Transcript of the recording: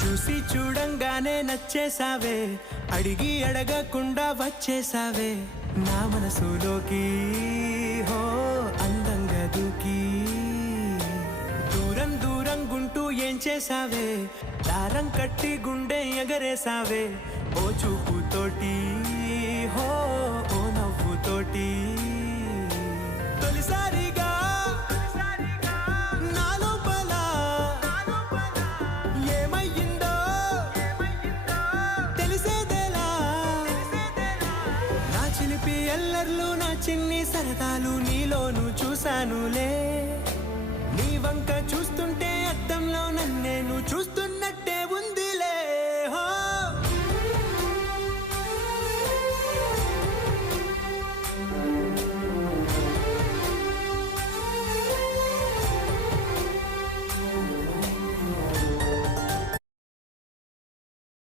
చూసి చూడంగానే నచ్చేసావే, అడిగి అడగకుండా వచ్చేసావే నా మనసులోకి. హో అందంగా దూకి దూరం దూరం గుంటూ ఏం చేసావే, దారం కట్టి గుండె ఎగరేసావే ఓ చూపుతోటి. హో ఓ నవ్వుతోటి తొలిసారిగా నా లోపల ఏమయ్యిందో తెలిసేదేలా. నా చిలిపి ఎల్లర్లు నా చిన్ని సరదాలు నీలోను చూశానులే. నీ వంక చూస్తుంటే అద్దంలో నన్నేను చూస్తూ